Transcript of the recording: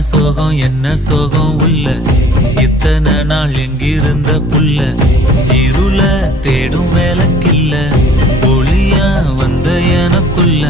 என்ன சோகம் உள்ள இத்தனை நாள் எங்கிருந்த புள்ள இருள தேடும் வேலைக்கில்ல ஒளியா வந்த எனக்குள்ள